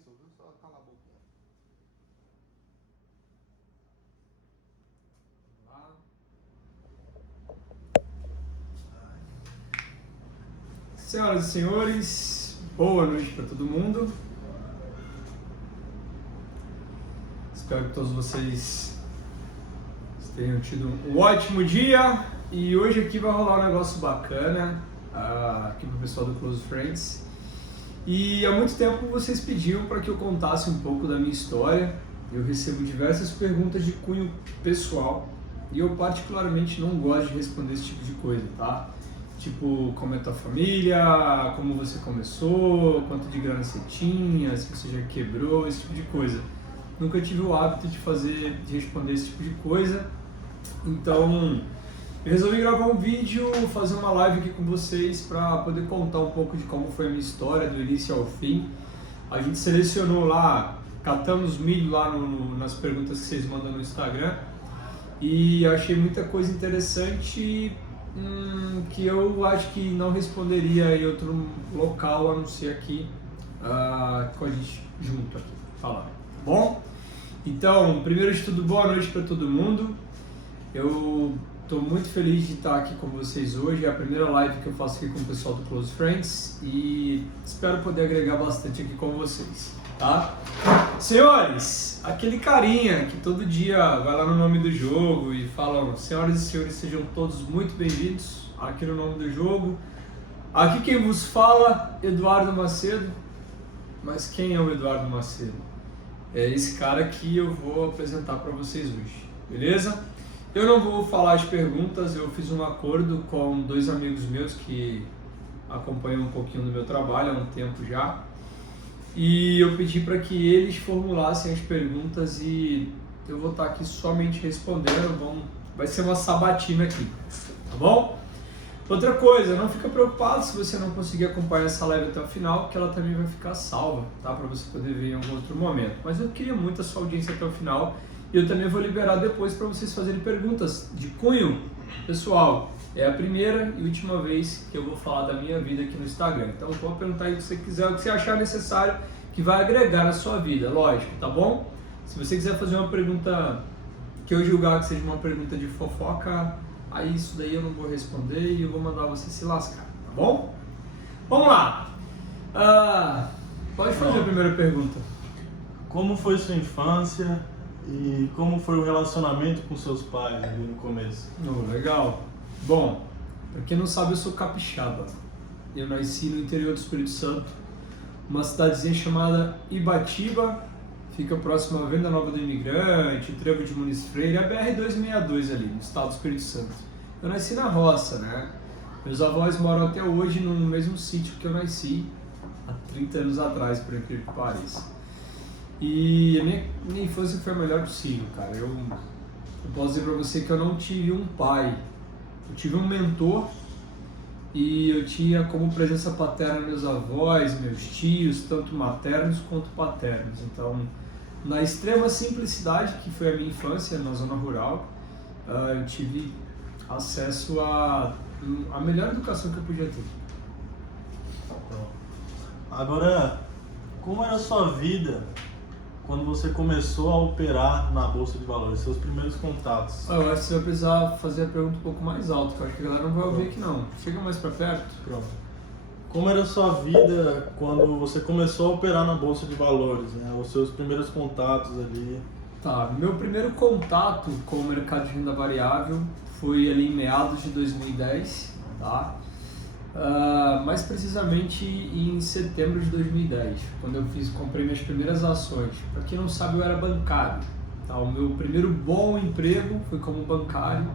silêncio, viu? Só cala a boquinha. Vamos lá. Senhoras e senhores, boa noite para todo mundo. Espero que todos vocês tenham tido um ótimo dia. E hoje aqui vai rolar um negócio bacana aqui pro pessoal do Close Friends. E há muito tempo vocês pediam para que eu contasse um pouco da minha história. Eu recebo diversas perguntas de cunho pessoal e eu particularmente não gosto de responder esse tipo de coisa, tá? Tipo, como é tua família, como você começou, quanto de grana você tinha, se você já quebrou, esse tipo de coisa. Nunca tive o hábito de responder esse tipo de coisa. Então, eu resolvi gravar um vídeo, fazer uma live aqui com vocês para poder contar um pouco de como foi a minha história, do início ao fim. A gente selecionou lá, catamos milho lá nas perguntas que vocês mandam no Instagram e achei muita coisa interessante que eu acho que não responderia em outro local a não ser aqui com a gente junto aqui, falar. Bom? Então, primeiro de tudo, boa noite para todo mundo. Eu estou muito feliz de estar aqui com vocês hoje. É a primeira live que eu faço aqui com o pessoal do Close Friends e espero poder agregar bastante aqui com vocês, tá? Senhores, aquele carinha que todo dia vai lá no nome do jogo e fala: senhoras e senhores, sejam todos muito bem-vindos aqui no nome do jogo. Aqui quem vos fala, Eduardo Macedo. Mas quem é o Eduardo Macedo? É esse cara que eu vou apresentar para vocês hoje, beleza? Eu não vou falar as perguntas, eu fiz um acordo com dois amigos meus que acompanham um pouquinho do meu trabalho há um tempo já. E eu pedi para que eles formulassem as perguntas e eu vou estar aqui somente respondendo. Vai ser uma sabatina aqui, tá bom? Outra coisa, não fica preocupado se você não conseguir acompanhar essa live até o final, porque ela também vai ficar salva, tá? Para você poder ver em algum outro momento. Mas eu queria muito a sua audiência até o final e eu também vou liberar depois para vocês fazerem perguntas de cunho pessoal. É a primeira e última vez que eu vou falar da minha vida aqui no Instagram. Então eu vou perguntar aí o que você quiser, o que você achar necessário, que vai agregar na sua vida, lógico, tá bom? Se você quiser fazer uma pergunta que eu julgar que seja uma pergunta de fofoca, aí isso daí eu não vou responder e eu vou mandar você se lascar, tá bom? Vamos lá! Pode fazer a primeira pergunta. Como foi sua infância e como foi o relacionamento com seus pais ali no começo? Legal. Bom, pra quem não sabe, eu sou capixaba. Eu nasci no interior do Espírito Santo, uma cidadezinha chamada Ibatiba, fica próximo à Venda Nova do Imigrante, o Trevo de Muniz Freire, a BR-262 ali, no estado do Espírito Santo. Eu nasci na roça, né? Meus avós moram até hoje no mesmo sítio que eu nasci, há 30 anos atrás, por incrível que pareça. E a minha infância foi a melhor possível, cara. Eu posso dizer pra você que eu não tive um pai. Eu tive um mentor e eu tinha como presença paterna meus avós, meus tios, tanto maternos quanto paternos. Então, na extrema simplicidade que foi a minha infância na zona rural, eu tive acesso à melhor educação que eu podia ter. Agora, como era a sua vida quando você começou a operar na Bolsa de Valores, seus primeiros contatos? Eu acho que você vai precisar fazer a pergunta um pouco mais alto, que eu acho que a galera não vai ouvir aqui não. Chega mais pra perto. Pronto. Como era a sua vida quando você começou a operar na Bolsa de Valores, né? Os seus primeiros contatos ali? Tá, meu primeiro contato com o mercado de renda variável foi ali em meados de 2010, tá? Mais precisamente em setembro de 2010, quando eu comprei minhas primeiras ações. Para quem não sabe, eu era bancário. Tá? O meu primeiro bom emprego foi como bancário.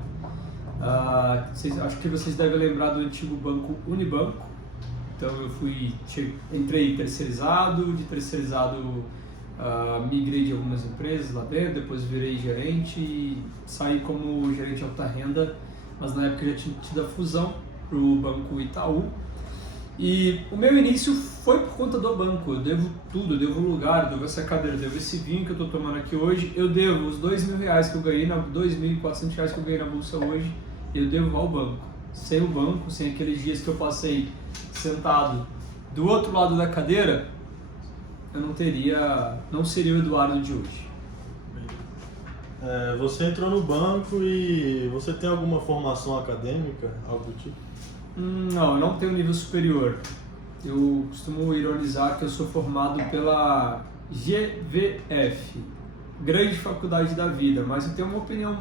Acho que vocês devem lembrar do antigo banco Unibanco. Então eu entrei terceirizado, de terceirizado migrei de algumas empresas lá dentro, depois virei gerente e saí como gerente de alta renda, mas na época já tinha tido a fusão para o Banco Itaú. E o meu início foi por conta do banco. Eu devo tudo, eu devo o lugar, eu devo essa cadeira, eu devo esse vinho que eu estou tomando aqui hoje, eu devo os R$2.000 que eu ganhei, R$2.400 que eu ganhei na bolsa hoje, eu devo ao banco. Sem o banco, sem aqueles dias que eu passei sentado do outro lado da cadeira, eu não seria o Eduardo de hoje. Você entrou no banco e você tem alguma formação acadêmica, algo do tipo? Não, eu não tenho nível superior. Eu costumo ironizar que eu sou formado pela GVF, Grande Faculdade da Vida, mas eu tenho uma opinião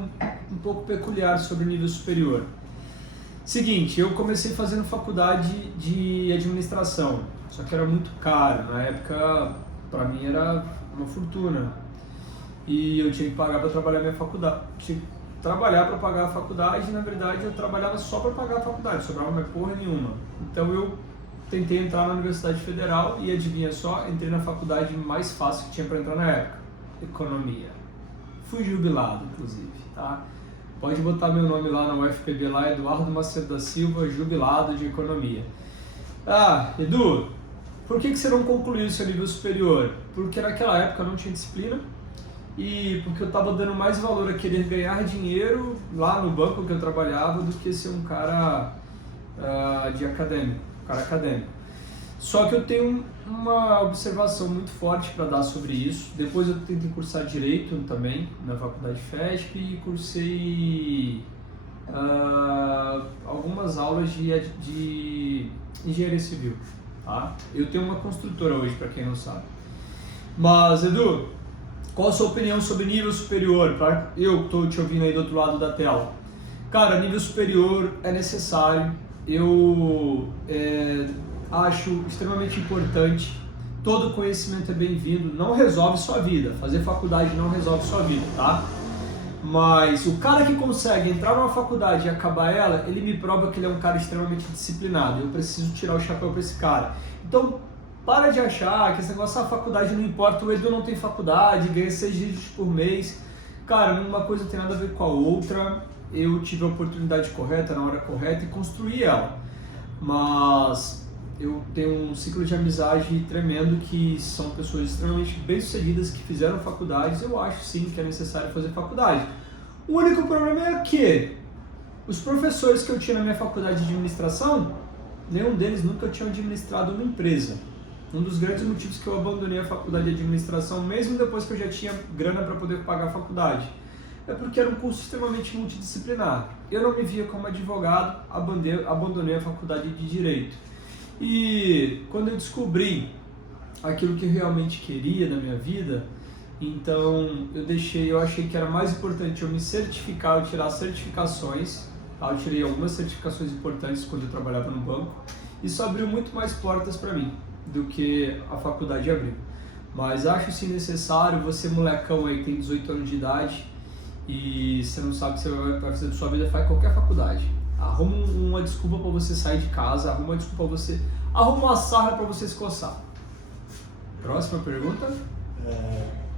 um pouco peculiar sobre o nível superior. Seguinte, eu comecei fazendo faculdade de administração, só que era muito caro. Na época, para mim, era uma fortuna. E eu tinha que pagar para trabalhar minha faculdade. Tinha que trabalhar para pagar a faculdade e, na verdade, eu trabalhava só para pagar a faculdade, sobrava mais porra nenhuma. Então eu tentei entrar na Universidade Federal e, adivinha só, entrei na faculdade mais fácil que tinha para entrar na época, Economia. Fui jubilado, inclusive, tá? Pode botar meu nome lá na UFPB, lá, Eduardo Macedo da Silva, jubilado de Economia. Ah, Edu, por que você não concluiu o seu nível superior? Porque naquela época eu não tinha disciplina e porque eu estava dando mais valor a querer ganhar dinheiro lá no banco que eu trabalhava do que ser um cara acadêmico. Só que eu tenho uma observação muito forte para dar sobre isso. Depois eu tentei cursar Direito também, na Faculdade FESP, e cursei algumas aulas de Engenharia Civil. Tá? Eu tenho uma construtora hoje, para quem não sabe. Mas, Edu, qual a sua opinião sobre nível superior? Eu estou te ouvindo aí do outro lado da tela. Cara, nível superior é necessário. Eu acho extremamente importante. Todo conhecimento é bem-vindo. Não resolve sua vida. Fazer faculdade não resolve sua vida, tá? Mas o cara que consegue entrar numa faculdade e acabar ela, ele me prova que ele é um cara extremamente disciplinado. Eu preciso tirar o chapéu para esse cara. Então, para de achar que esse negócio da faculdade não importa. O Edu não tem faculdade, ganha 6 dígitos por mês. Cara, uma coisa não tem nada a ver com a outra. Eu tive a oportunidade correta, na hora correta, e construí ela. Mas eu tenho um ciclo de amizade tremendo que são pessoas extremamente bem-sucedidas que fizeram faculdades. Eu acho sim que é necessário fazer faculdade. O único problema é que os professores que eu tinha na minha faculdade de administração, nenhum deles nunca tinha administrado uma empresa. Um dos grandes motivos que eu abandonei a faculdade de administração, mesmo depois que eu já tinha grana para poder pagar a faculdade, é porque era um curso extremamente multidisciplinar. Eu não me via como advogado, abandonei a faculdade de Direito. E quando eu descobri aquilo que eu realmente queria na minha vida, então eu achei que era mais importante eu me certificar, eu tirar certificações. Eu tirei algumas certificações importantes quando eu trabalhava no banco. Isso abriu muito mais portas para mim do que a faculdade abriu. Mas acho sim necessário, você molecão aí que tem 18 anos de idade e você não sabe o que você vai fazer da sua vida, faz qualquer faculdade. Arruma uma desculpa para você sair de casa, arruma uma sarra para você se coçar. Próxima pergunta.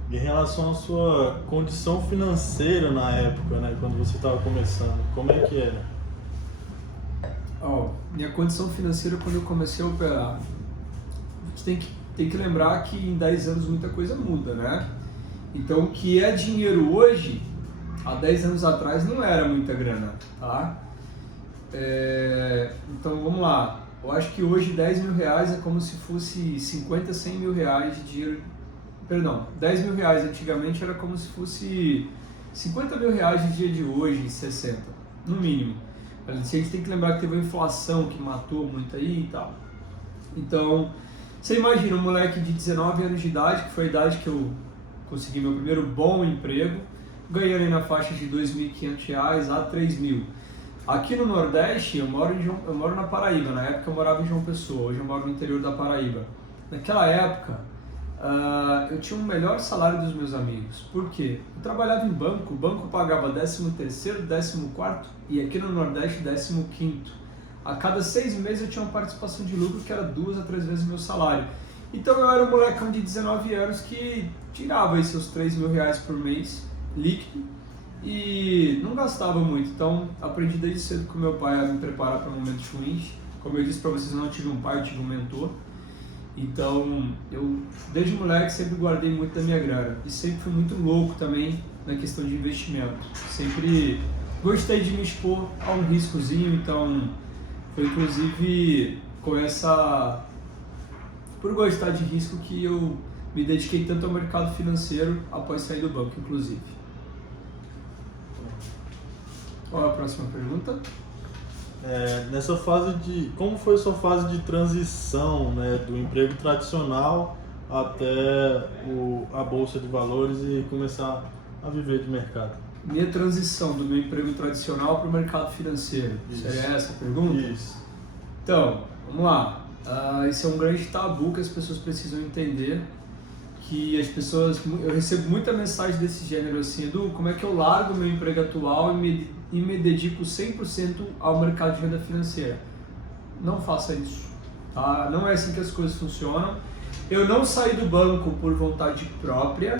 Em relação à sua condição financeira na época, né, quando você estava começando, como é que era? Minha condição financeira quando eu comecei a operar, a gente tem que lembrar que em 10 anos muita coisa muda, né? Então o que é dinheiro hoje, há 10 anos atrás não era muita grana, tá? Então vamos lá, eu acho que hoje 10 mil reais é como se fosse 50, 100 mil reais de dinheiro. Perdão, 10 mil reais antigamente era como se fosse 50 mil reais de dia de hoje, 60, no mínimo. A gente tem que lembrar que teve uma inflação que matou muito aí e tal. Então, você imagina um moleque de 19 anos de idade, que foi a idade que eu consegui meu primeiro bom emprego, ganhando aí na faixa de R$ 2.500 a R$ 3.000. Aqui no Nordeste, eu moro na Paraíba. Na época eu morava em João Pessoa, hoje eu moro no interior da Paraíba. Naquela época, eu tinha o melhor salário dos meus amigos. Por quê? Eu trabalhava em banco, o banco pagava 13º, 14º e aqui no Nordeste 15º. A cada 6 meses eu tinha uma participação de lucro que era 2 a 3 vezes o meu salário. Então eu era um molecão de 19 anos que tirava aí seus 3 mil reais por mês líquido e não gastava muito. Então aprendi desde cedo com meu pai a me preparar para momentos ruins. Como eu disse para vocês, eu não tive um pai, eu tive um mentor. Então eu desde moleque sempre guardei muito da minha grana e sempre fui muito louco também na questão de investimento. Sempre gostei de me expor a um riscozinho, então foi inclusive por gostar de risco que eu me dediquei tanto ao mercado financeiro após sair do banco, inclusive. Qual é a próxima pergunta? Nessa fase como foi a sua fase de transição, né, do emprego tradicional até a bolsa de valores e começar a viver de mercado? Minha transição do meu emprego tradicional para o mercado financeiro. Seria essa a pergunta? Isso. Então, vamos lá. Esse é um grande tabu que as pessoas precisam entender, que eu recebo muita mensagem desse gênero assim, Edu, como é que eu largo meu emprego atual e me dedico 100% ao mercado de renda financeira? Não faça isso, tá? Não é assim que as coisas funcionam. Eu não saí do banco por vontade própria,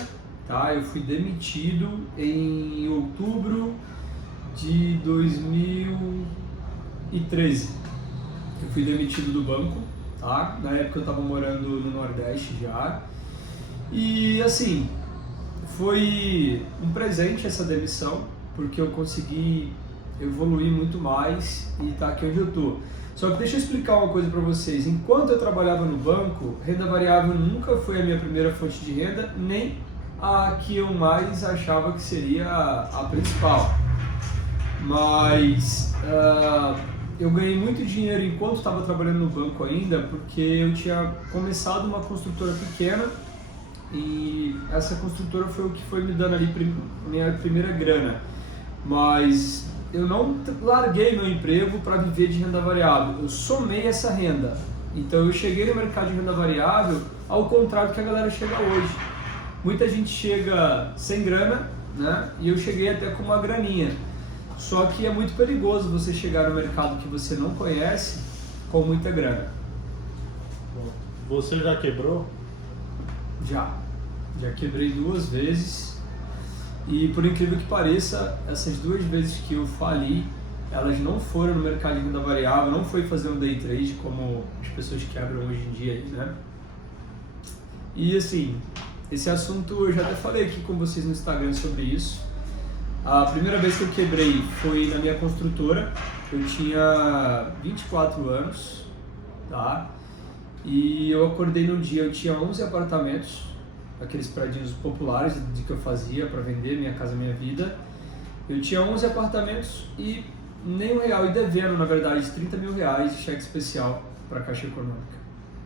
tá? Eu fui demitido em outubro de 2013. Eu fui demitido do banco, tá? Na época eu estava morando no Nordeste já. E assim, foi um presente essa demissão, porque eu consegui evoluir muito mais e tá aqui onde eu tô. Só que deixa eu explicar uma coisa para vocês. Enquanto eu trabalhava no banco, renda variável nunca foi a minha primeira fonte de renda, nem a que eu mais achava que seria a principal. Mas eu ganhei muito dinheiro enquanto estava trabalhando no banco ainda, porque eu tinha começado uma construtora pequena e essa construtora foi o que foi me dando ali minha primeira grana. Mas eu não larguei meu emprego para viver de renda variável, eu somei essa renda. Então eu cheguei no mercado de renda variável ao contrário do que a galera chega hoje. Muita gente chega sem grana, né? E eu cheguei até com uma graninha. Só que é muito perigoso você chegar no mercado que você não conhece com muita grana. Você já quebrou? Já quebrei 2 vezes e por incrível que pareça, essas 2 vezes que eu fali, elas não foram no mercado de renda variável, não foi fazer um day trade como as pessoas quebram hoje em dia, né? E assim, esse assunto eu já até falei aqui com vocês no Instagram sobre isso. A primeira vez que eu quebrei foi na minha construtora, eu tinha 24 anos, tá? E eu acordei num dia, eu tinha 11 apartamentos, aqueles prédios populares de que eu fazia para vender Minha Casa Minha Vida. Eu tinha 11 apartamentos e nem R$1 e devendo, na verdade, 30 mil reais de cheque especial para a Caixa Econômica.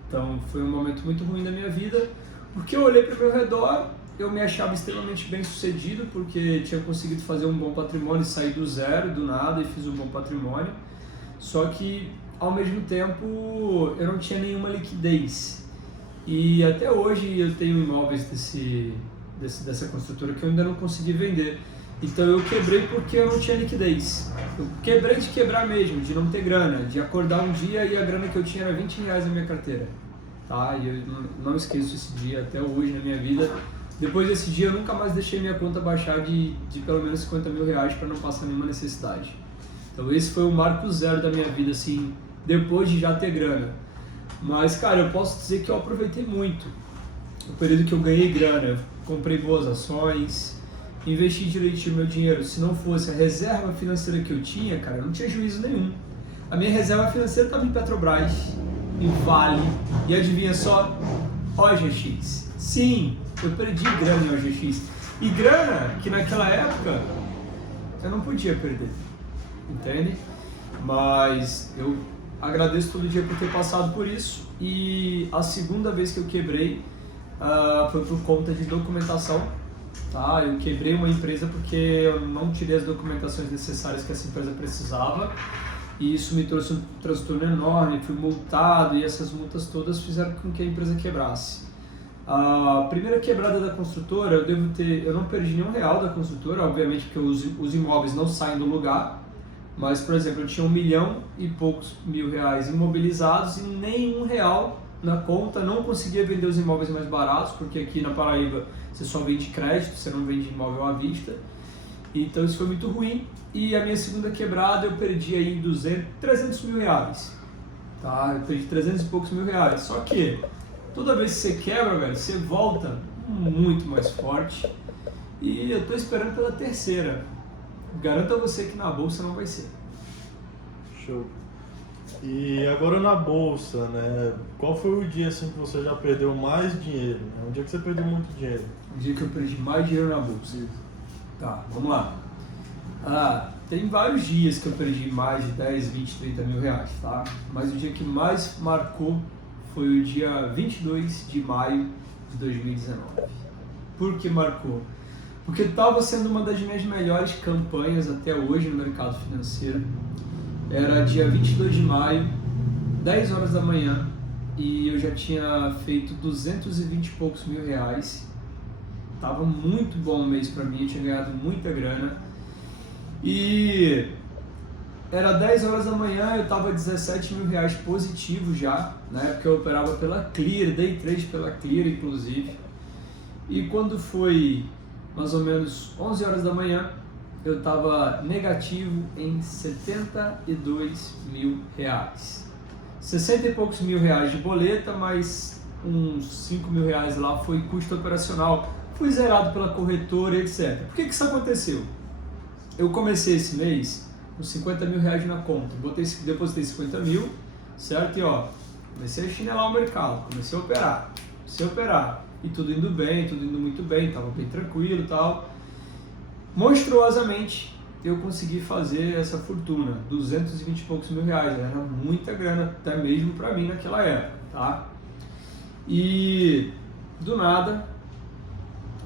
Então foi um momento muito ruim da minha vida, porque eu olhei para o meu redor, eu me achava extremamente bem sucedido, porque tinha conseguido fazer um bom patrimônio, sair do zero, do nada, e fiz um bom patrimônio. Só que, ao mesmo tempo, eu não tinha nenhuma liquidez. E até hoje eu tenho imóveis dessa construtora que eu ainda não consegui vender. Então eu quebrei porque eu não tinha liquidez. Eu quebrei de quebrar mesmo, de não ter grana, de acordar um dia e a grana que eu tinha era R$20 na minha carteira. Tá? E eu não esqueço esse dia até hoje na minha vida. Depois desse dia eu nunca mais deixei minha conta baixar de pelo menos 50 mil reais para não passar nenhuma necessidade. Então esse foi o marco zero da minha vida, assim, depois de já ter grana. Mas, cara, eu posso dizer que eu aproveitei muito o período que eu ganhei grana. Eu comprei boas ações, investi direitinho meu dinheiro. Se não fosse a reserva financeira que eu tinha, cara, eu não tinha juízo nenhum. A minha reserva financeira estava em Petrobras, em Vale, e adivinha só? OGX. Sim, eu perdi grana em OGX. E grana que naquela época eu não podia perder, entende? Mas eu agradeço todo dia por ter passado por isso. E a segunda vez que eu quebrei foi por conta de documentação. Tá? Eu quebrei uma empresa porque eu não tirei as documentações necessárias que essa empresa precisava. E isso me trouxe um transtorno enorme, fui multado e essas multas todas fizeram com que a empresa quebrasse. A primeira quebrada da construtora, eu não perdi nenhum real da construtora, obviamente porque os imóveis não saem do lugar. Mas, por exemplo, eu tinha 1 milhão e poucos mil reais imobilizados e nem R$1 na conta, não conseguia vender os imóveis mais baratos, porque aqui na Paraíba você só vende crédito, você não vende imóvel à vista. Então isso foi muito ruim. E a minha segunda quebrada eu perdi aí 300 mil reais. Tá? Eu perdi 300 e poucos mil reais. Só que toda vez que você quebra, velho, você volta muito mais forte. E eu tô esperando pela terceira. Garanto a você que na bolsa não vai ser. Show. E agora na bolsa, né? Qual foi o dia assim que você já perdeu mais dinheiro? Né? Um dia que você perdeu muito dinheiro? O dia que eu perdi mais dinheiro na bolsa. Tá, vamos lá. Tem vários dias que eu perdi mais de 10, 20, 30 mil reais, tá? Mas o dia que mais marcou foi o dia 22 de maio de 2019. Por que marcou? Porque estava sendo uma das minhas melhores campanhas até hoje no mercado financeiro. Era dia 22 de maio, 10 horas da manhã, e eu já tinha feito 220 e poucos mil reais. Tava muito bom o mês para mim, eu tinha ganhado muita grana. E era 10 horas da manhã, eu tava 17 mil reais positivo já, né? Porque eu operava pela Clear, day trade pela Clear inclusive. E quando foi mais ou menos 11 horas da manhã, eu estava negativo em 72 mil reais. 60 e poucos mil reais de boleta, mas uns 5 mil reais lá foi custo operacional. Fui zerado pela corretora, etc. Por que isso aconteceu? Eu comecei esse mês com 50 mil reais na conta. Depositei 50 mil, certo? E ó, comecei a chinelar o mercado, comecei a operar. E tudo indo bem, tudo indo muito bem, estava bem tranquilo e tal. Monstruosamente, eu consegui fazer essa fortuna, 220 e poucos mil reais, era muita grana, até mesmo para mim naquela época, tá? E do nada,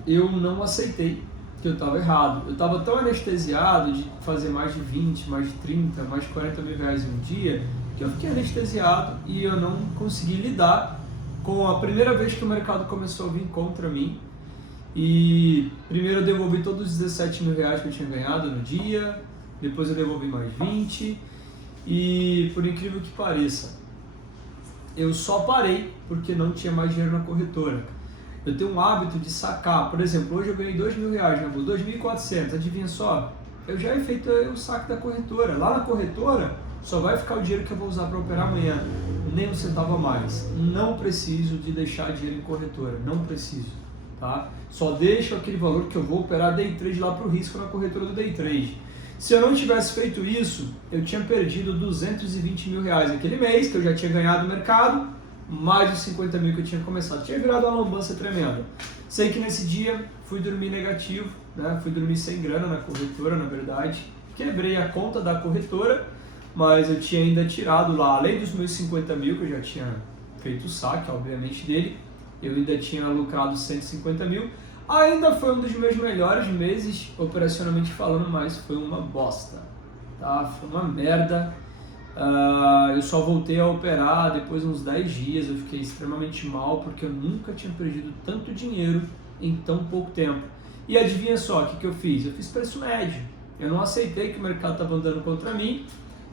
eu não aceitei que eu estava errado. Eu estava tão anestesiado de fazer mais de 20, mais de 30, mais de 40 mil reais em um dia, que eu fiquei anestesiado e eu não consegui lidar com a primeira vez que o mercado começou a vir contra mim. E primeiro eu devolvi todos os 17 mil reais que eu tinha ganhado no dia, depois eu devolvi mais 20 e por incrível que pareça, eu só parei porque não tinha mais dinheiro na corretora. Eu tenho um hábito de sacar, por exemplo, hoje eu ganhei 2 mil reais, né? 2.400, adivinha só? Eu já efetuei o saque da corretora. Lá na corretora só vai ficar o dinheiro que eu vou usar para operar amanhã, nem um centavo a mais. Não preciso de deixar dinheiro em corretora, não preciso, tá? Só deixo aquele valor que eu vou operar day trade lá para o risco na corretora do day trade. Se eu não tivesse feito isso, eu tinha perdido 220 mil reais naquele mês, que eu já tinha ganhado no mercado, mais de 50 mil que eu tinha começado. Tinha virado uma lambança tremenda. Sei que nesse dia fui dormir negativo, né? Fui dormir sem grana na corretora, na verdade. Quebrei a conta da corretora, mas eu tinha ainda tirado lá, além dos meus 50 mil, que eu já tinha feito o saque, obviamente, dele, eu ainda tinha lucrado 150 mil. Ainda foi um dos meus melhores meses, operacionalmente falando, mas foi uma bosta, tá? Foi uma merda. Eu só voltei a operar depois de uns 10 dias, eu fiquei extremamente mal, porque eu nunca tinha perdido tanto dinheiro em tão pouco tempo. E adivinha só, o que eu fiz? Eu fiz preço médio. Eu não aceitei que o mercado estava andando contra mim.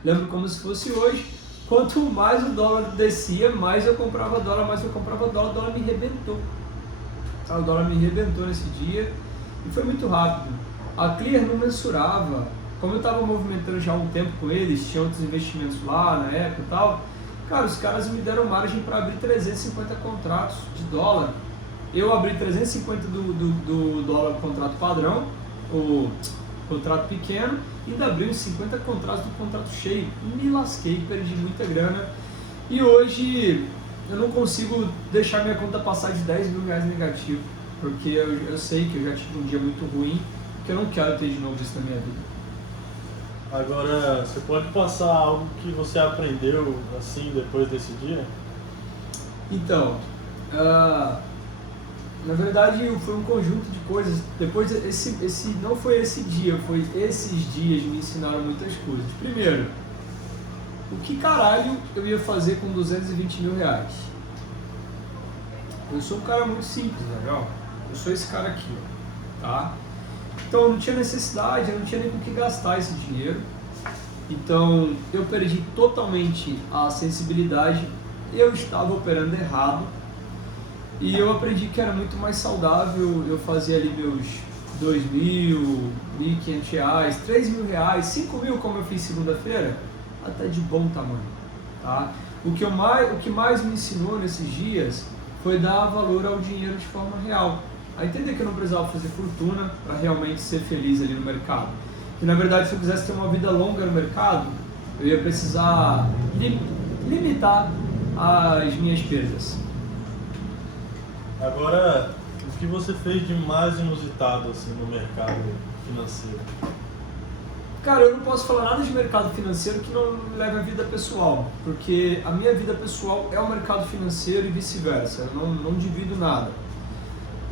Lembro como se fosse hoje. Quanto mais o dólar descia, mais eu comprava dólar, o dólar me arrebentou. O dólar me arrebentou nesse dia e foi muito rápido. A Clear não mensurava, como eu estava movimentando já há um tempo com eles, tinha outros investimentos lá na época e tal, cara, os caras me deram margem para abrir 350 contratos de dólar. Eu abri 350 do dólar contrato padrão, o contrato pequeno, e ainda abri uns 50 contratos do contrato cheio. Me lasquei, perdi muita grana e hoje eu não consigo deixar minha conta passar de 10 mil reais negativo, porque eu sei que eu já tive um dia muito ruim, que eu não quero ter de novo isso na minha vida. Agora, você pode passar algo que você aprendeu assim depois desse dia? Então, na verdade foi um conjunto de coisas. Depois não foi esse dia, foi esses dias me ensinaram muitas coisas. Primeiro, o que caralho eu ia fazer com 220 mil reais? Eu sou um cara muito simples, legal? Eu sou esse cara aqui, tá? Então eu não tinha necessidade, eu não tinha nem com que gastar esse dinheiro. Então eu perdi totalmente a sensibilidade, eu estava operando errado. E eu aprendi que era muito mais saudável eu fazer ali meus 2.000, 1.500 reais, 3.000 reais, 5 mil como eu fiz segunda-feira, até de bom tamanho, tá? O que mais me ensinou nesses dias foi dar valor ao dinheiro de forma real. A entender que eu não precisava fazer fortuna para realmente ser feliz ali no mercado. Que na verdade se eu quisesse ter uma vida longa no mercado, eu ia precisar limitar as minhas perdas. Agora, o que você fez de mais inusitado assim, no mercado financeiro? Cara, eu não posso falar nada de mercado financeiro que não me leve à vida pessoal, porque a minha vida pessoal é o mercado financeiro e vice-versa, eu não divido nada.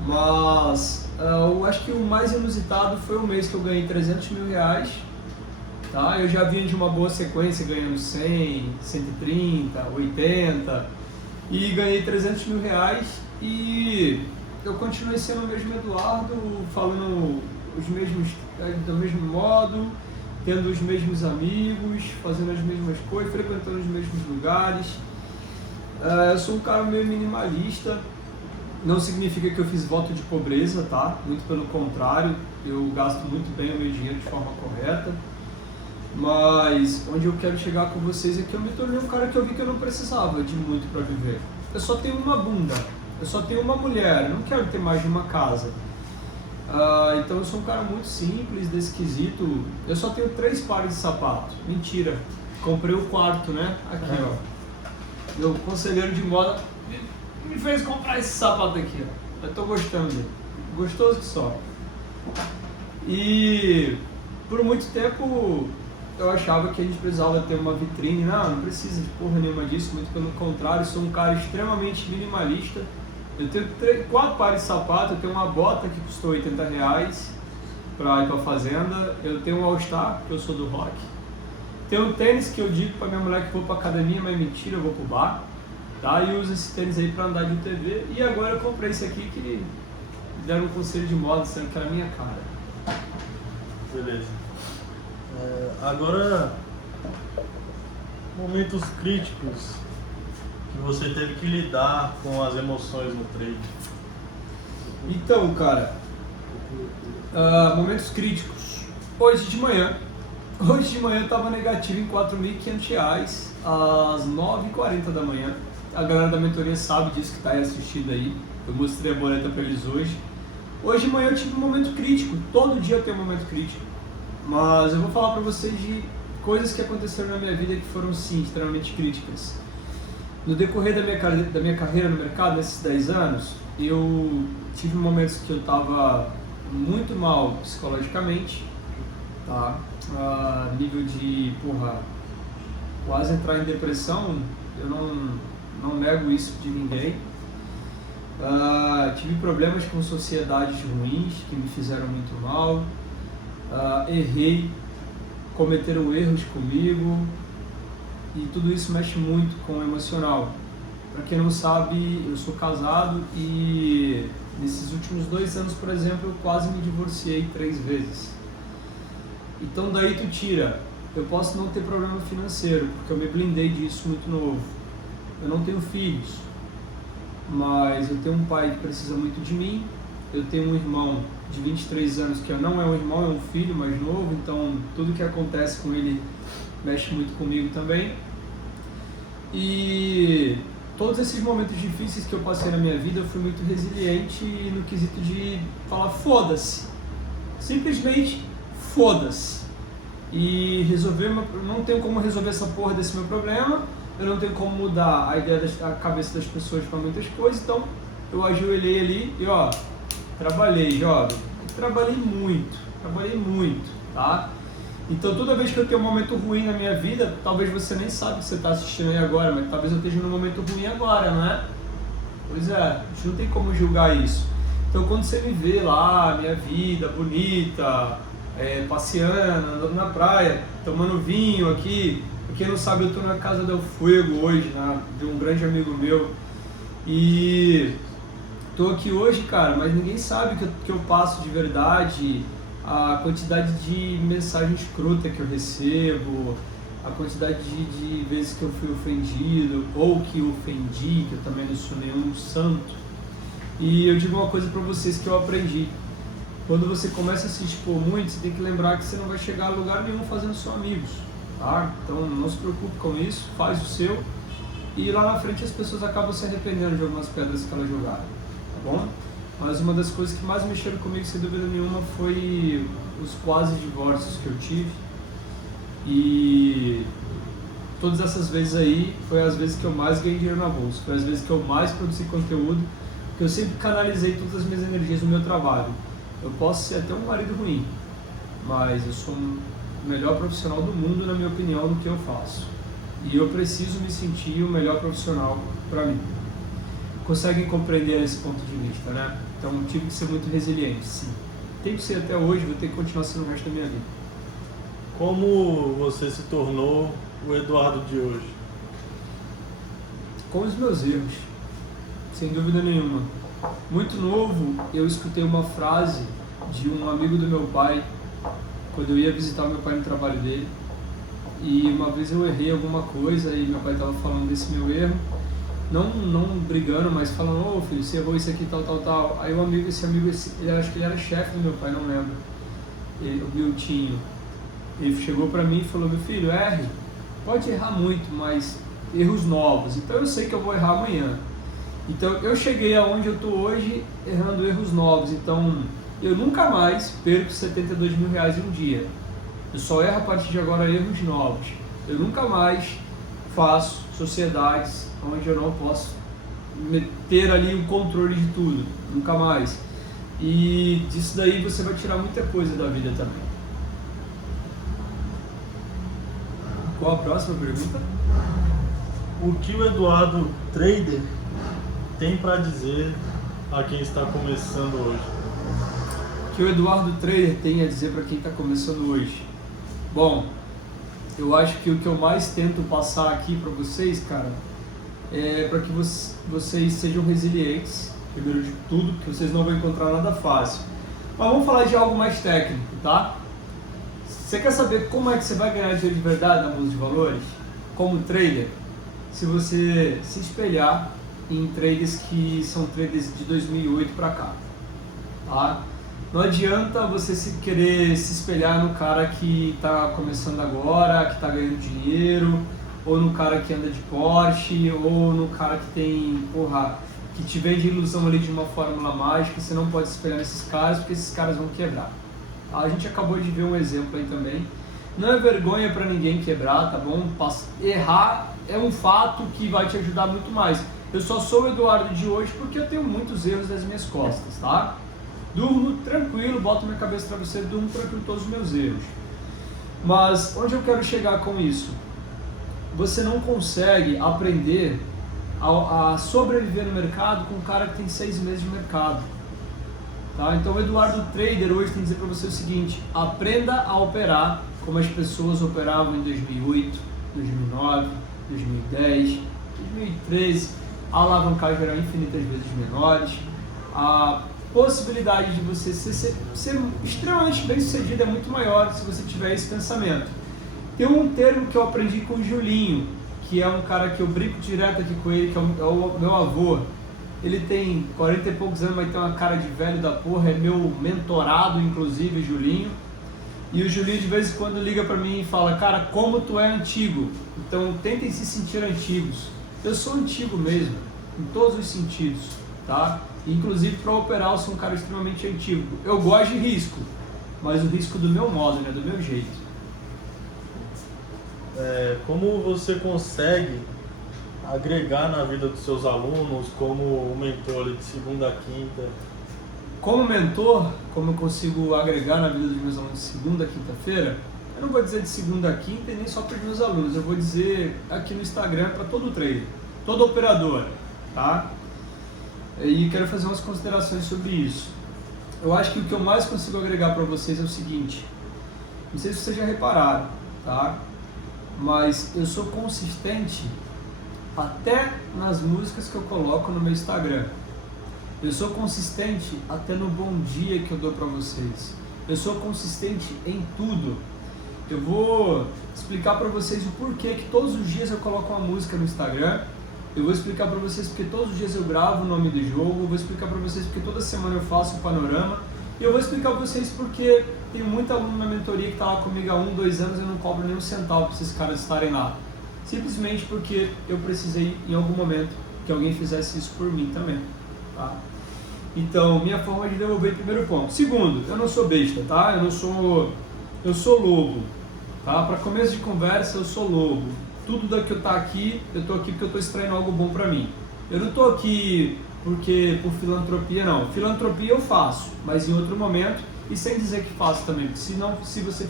Mas eu acho que o mais inusitado foi o mês que eu ganhei 300 mil reais, tá? Eu já vinha de uma boa sequência, ganhando 100, 130, 80, e ganhei 300 mil reais e eu continuei sendo o mesmo Eduardo, falando do mesmo modo, tendo os mesmos amigos, fazendo as mesmas coisas, frequentando os mesmos lugares. Eu sou um cara meio minimalista, não significa que eu fiz voto de pobreza, tá? Muito pelo contrário, eu gasto muito bem o meu dinheiro de forma correta. Mas onde eu quero chegar com vocês é que eu me tornei um cara que eu vi que eu não precisava de muito para viver. Eu só tenho uma bunda, eu só tenho uma mulher, eu não quero ter mais de uma casa. Então eu sou um cara muito simples desse quesito. Eu só tenho 3 pares de sapato. Mentira, comprei o quarto, né? Aqui, ó. Meu conselheiro de moda me fez comprar esse sapato aqui, ó. Eu tô gostando dele. Gostoso que só. E por muito tempo eu achava que a gente precisava ter uma vitrine. Não precisa de porra nenhuma disso, muito pelo contrário, sou um cara extremamente minimalista. Eu tenho 4 pares de sapato, eu tenho uma bota que custou 80 reais pra ir pra fazenda, eu tenho um All-Star, que eu sou do rock, tenho um tênis que eu digo pra minha mulher que vou pra academia, mas mentira, eu vou pro bar, tá? E uso esse tênis aí pra andar de UTV, e agora eu comprei esse aqui que me deram um conselho de moda, sendo que era a minha cara. Beleza. Agora, momentos críticos que você teve que lidar com as emoções no trade. Então, cara, momentos críticos. Hoje de manhã eu tava negativo em R$4.500 às 9h40 da manhã. A galera da mentoria sabe disso, que tá aí assistindo aí. Eu mostrei a boleta pra eles hoje. Hoje de manhã eu tive um momento crítico. Todo dia eu tenho um momento crítico. Mas eu vou falar pra vocês de coisas que aconteceram na minha vida que foram, sim, extremamente críticas. No decorrer da minha carreira no mercado, nesses 10 anos, eu tive momentos que eu estava muito mal psicologicamente, tá? Nível de, quase entrar em depressão, eu não nego isso de ninguém. Tive problemas com sociedades ruins que me fizeram muito mal, errei, cometeram erros comigo. E tudo isso mexe muito com o emocional. Para quem não sabe, eu sou casado e nesses últimos 2 anos, por exemplo, eu quase me divorciei 3 vezes. Então daí tu tira, eu posso não ter problema financeiro, porque eu me blindei disso muito novo. Eu não tenho filhos, mas eu tenho um pai que precisa muito de mim, eu tenho um irmão de 23 anos que não é um irmão, é um filho mais novo, então tudo que acontece com ele mexe muito comigo também. E todos esses momentos difíceis que eu passei na minha vida, eu fui muito resiliente no quesito de falar foda-se. Simplesmente foda-se. E não tenho como resolver essa porra desse meu problema, eu não tenho como mudar a cabeça das pessoas para muitas coisas, então eu ajoelhei ali e trabalhei, jovem. Trabalhei muito, tá? Então toda vez que eu tenho um momento ruim na minha vida, talvez você nem sabe que você está assistindo aí agora, mas talvez eu esteja num momento ruim agora, não é? Pois é, a gente não tem como julgar isso. Então quando você me vê lá, minha vida bonita, passeando, andando na praia, tomando vinho aqui, pra quem não sabe eu estou na Casa del Fuego hoje, de um grande amigo meu, e estou aqui hoje, cara, mas ninguém sabe que eu passo de verdade, a quantidade de mensagem escrota que eu recebo, a quantidade de vezes que eu fui ofendido ou que ofendi, que eu também não sou nenhum santo. E eu digo uma coisa pra vocês que eu aprendi: quando você começa a se expor muito, você tem que lembrar que você não vai chegar a lugar nenhum fazendo só amigos, tá? Então não se preocupe com isso, faz o seu, e lá na frente as pessoas acabam se arrependendo de algumas pedras que elas jogaram, tá bom? Mas uma das coisas que mais mexeram comigo, sem dúvida nenhuma, foi os quase divórcios que eu tive. E todas essas vezes aí, foi as vezes que eu mais ganhei dinheiro na bolsa, foi as vezes que eu mais produzi conteúdo, que eu sempre canalizei todas as minhas energias no meu trabalho. Eu posso ser até um marido ruim, mas eu sou o melhor profissional do mundo, na minha opinião, no que eu faço. E eu preciso me sentir o melhor profissional para mim. Conseguem compreender esse ponto de vista, né? Então, tive que ser muito resiliente, sim. Tem que ser até hoje, vou ter que continuar sendo o resto da minha vida. Como você se tornou o Eduardo de hoje? Com os meus erros, sem dúvida nenhuma. Muito novo, eu escutei uma frase de um amigo do meu pai, quando eu ia visitar o meu pai no trabalho dele, e uma vez eu errei alguma coisa e meu pai estava falando desse meu erro, não brigando, mas falando, ô filho, você errou isso aqui, tal, tal, tal. Aí esse amigo, acho que ele era chefe do meu pai, não lembro, o Miltinho, ele chegou pra mim e falou, meu filho, erre, pode errar muito, mas erros novos, então eu sei que eu vou errar amanhã. Então eu cheguei aonde eu estou hoje errando erros novos, então eu nunca mais perco 72 mil reais em um dia. Eu só erro a partir de agora erros novos. Eu nunca mais faço sociedades onde eu não posso ter ali o controle de tudo, nunca mais. E disso daí você vai tirar muita coisa da vida também. Qual a próxima pergunta? O que o Eduardo Trader tem para dizer a quem está começando hoje? O que o Eduardo Trader tem a dizer para quem está começando hoje? Bom, eu acho que o que eu mais tento passar aqui para vocês, cara, é para que vocês sejam resilientes, primeiro de tudo, porque vocês não vão encontrar nada fácil. Mas vamos falar de algo mais técnico, tá? Você quer saber como é que você vai ganhar dinheiro de verdade na bolsa de valores? Como trader? Se você se espelhar em traders que são traders de 2008 para cá, tá? Não adianta você querer se espelhar no cara que está começando agora, que está ganhando dinheiro, ou no cara que anda de Porsche, ou no cara que tem, que te vende ilusão ali de uma fórmula mágica. Você não pode se espelhar nesses caras, porque esses caras vão quebrar. A gente acabou de ver um exemplo aí também. Não é vergonha para ninguém quebrar, tá bom? Errar é um fato que vai te ajudar muito mais. Eu só sou o Eduardo de hoje porque eu tenho muitos erros nas minhas costas, tá? Durmo tranquilo, boto minha cabeça para você, durmo tranquilo todos os meus erros. Mas onde eu quero chegar com isso? Você não consegue aprender a sobreviver no mercado com um cara que tem 6 meses de mercado. Tá? Então o Eduardo Trader hoje tem que dizer para você o seguinte: aprenda a operar como as pessoas operavam em 2008, 2009, 2010, 2013. A alavancagem era infinitas vezes menores. A possibilidade de você ser extremamente bem sucedido é muito maior se você tiver esse pensamento. Tem um termo que eu aprendi com o Julinho, que é um cara que eu brinco direto aqui com ele, que é o meu avô. Ele tem 40 e poucos anos, mas tem uma cara de velho da porra, é meu mentorado, inclusive, Julinho. E o Julinho de vez em quando liga pra mim e fala, cara, como tu é antigo, então tentem se sentir antigos. Eu sou antigo mesmo, em todos os sentidos, tá? Inclusive para operar eu sou um cara extremamente antigo. Eu gosto de risco, mas o risco do meu modo, né, do meu jeito. Como você consegue agregar na vida dos seus alunos como um mentor ali de segunda a quinta? Como mentor, como eu consigo agregar na vida dos meus alunos de segunda a quinta-feira? Eu não vou dizer de segunda a quinta e nem só para os meus alunos, eu vou dizer aqui no Instagram para todo trader, todo operador, tá? E quero fazer umas considerações sobre isso. Eu acho que o que eu mais consigo agregar para vocês é o seguinte, não sei se vocês já repararam, tá? Mas eu sou consistente até nas músicas que eu coloco no meu Instagram. Eu sou consistente até no bom dia que eu dou para vocês. Eu sou consistente em tudo. Eu vou explicar para vocês o porquê que todos os dias eu coloco uma música no Instagram. Eu vou explicar para vocês porque todos os dias eu gravo o nome do jogo. Eu vou explicar para vocês porque toda semana eu faço o panorama. E eu vou explicar para vocês porque tem muito aluno na mentoria que está lá comigo há 1, 2 anos e eu não cobro nem um centavo para esses caras estarem lá. Simplesmente porque eu precisei em algum momento que alguém fizesse isso por mim também, tá? Então, minha forma de devolver, primeiro ponto. Segundo, eu não sou besta, tá? Eu sou lobo, tá? Para começo de conversa, eu sou lobo. tudo daqui eu estou aqui porque eu estou extraindo algo bom para mim. Eu não estou aqui por filantropia, não. Filantropia eu faço, mas em outro momento e sem dizer que faço também. Porque se você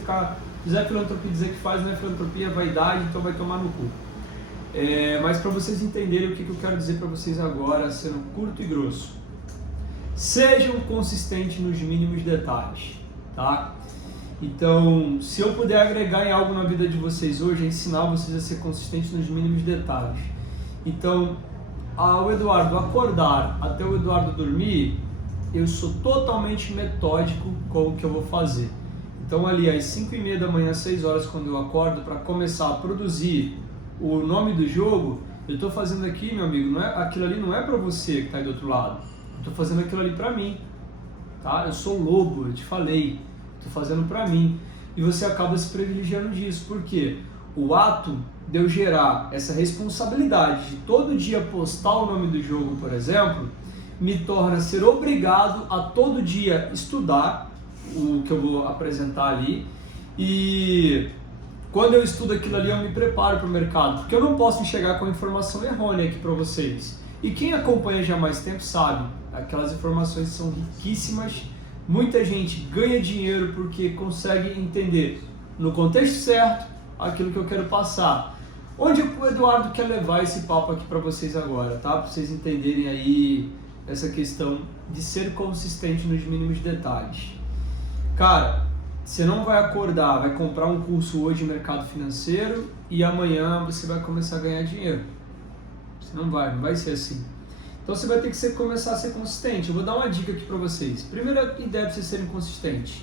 fizer filantropia e dizer que faz, não é filantropia, é vaidade, então vai tomar no cu. Mas para vocês entenderem o que eu quero dizer para vocês agora, sendo curto e grosso. Sejam consistentes nos mínimos detalhes, tá? Então, se eu puder agregar em algo na vida de vocês hoje, é ensinar vocês a ser consistentes nos mínimos detalhes. Então, ao Eduardo acordar até o Eduardo dormir, eu sou totalmente metódico com o que eu vou fazer. Então, ali às 5h30 da manhã, 6 horas, quando eu acordo, para começar a produzir o nome do jogo, eu estou fazendo aqui, meu amigo, aquilo ali não é para você que está aí do outro lado. Eu estou fazendo aquilo ali para mim, tá? Eu sou lobo, eu te falei. Estou fazendo para mim. E você acaba se privilegiando disso. Por quê? O ato de eu gerar essa responsabilidade de todo dia postar o nome do jogo, por exemplo, me torna ser obrigado a todo dia estudar o que eu vou apresentar ali. E quando eu estudo aquilo ali, eu me preparo para o mercado. Porque eu não posso chegar com informação errônea aqui para vocês. E quem acompanha já há mais tempo sabe, aquelas informações são riquíssimas. Muita gente ganha dinheiro porque consegue entender no contexto certo aquilo que eu quero passar. Onde o Eduardo quer levar esse papo aqui para vocês agora, tá? Para vocês entenderem aí essa questão de ser consistente nos mínimos detalhes. Cara, você não vai acordar, vai comprar um curso hoje em mercado financeiro e amanhã você vai começar a ganhar dinheiro. Você não vai ser assim. Então você vai ter que começar a ser consistente. Eu vou dar uma dica aqui para vocês. Primeira ideia para vocês serem consistentes.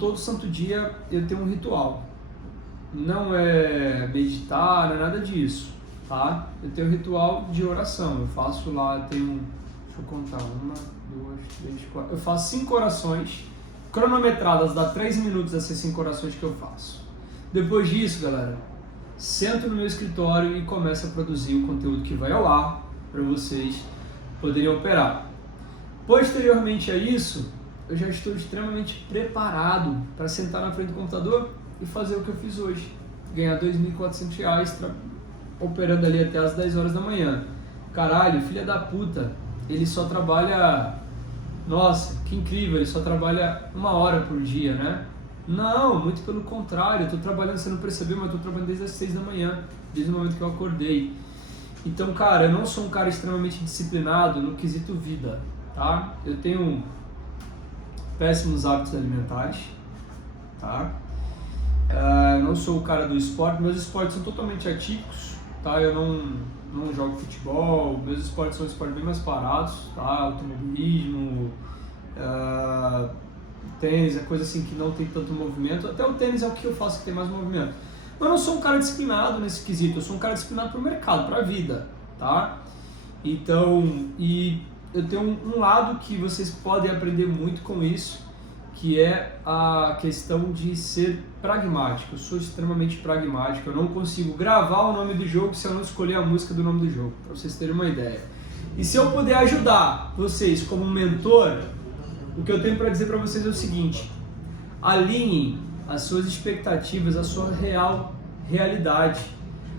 Todo santo dia, eu tenho um ritual. Não é meditar, não é nada disso, tá? Eu tenho um ritual de oração. Eu faço lá, deixa eu contar, 1, 2, 3, 4. Eu faço 5 orações, cronometradas, dá 3 minutos essas 5 orações que eu faço. Depois disso, galera, sento no meu escritório e começo a produzir o conteúdo que vai ao ar, para vocês poderem operar. Posteriormente a isso, eu já estou extremamente preparado para sentar na frente do computador e fazer o que eu fiz hoje. Ganhar R$ 2.400 operando ali até as 10 horas da manhã. Caralho, filha da puta, ele só trabalha... Nossa, que incrível, ele só trabalha 1 hora por dia, né? Não, muito pelo contrário, eu estou trabalhando, você não percebeu, mas eu estou trabalhando desde as 6 da manhã, desde o momento que eu acordei. Então, cara, eu não sou um cara extremamente disciplinado no quesito vida, tá? Eu tenho péssimos hábitos alimentares, tá? Eu não sou o cara do esporte, meus esportes são totalmente atípicos, tá? Eu não jogo futebol, meus esportes são esportes bem mais parados, tá? Automobilismo, tênis, é coisa assim que não tem tanto movimento. Até o tênis é o que eu faço que tem mais movimento. Mas eu não sou um cara disciplinado nesse quesito, eu sou um cara disciplinado para o mercado, para a vida, tá? Então, e eu tenho um lado que vocês podem aprender muito com isso, que é a questão de ser pragmático. Eu sou extremamente pragmático, eu não consigo gravar o nome do jogo se eu não escolher a música do nome do jogo, para vocês terem uma ideia. E se eu puder ajudar vocês como mentor, o que eu tenho para dizer para vocês é o seguinte: alinhem as suas expectativas, a sua realidade.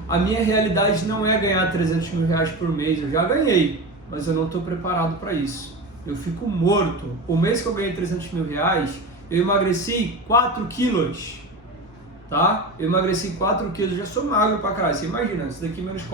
A minha realidade não é ganhar R$300 mil por mês, eu já ganhei, mas eu não estou preparado para isso. Eu fico morto. O mês que eu ganhei R$300 mil, eu emagreci 4 quilos, tá? Eu emagreci 4 quilos, já sou magro pra caralho, você imagina, isso daqui menos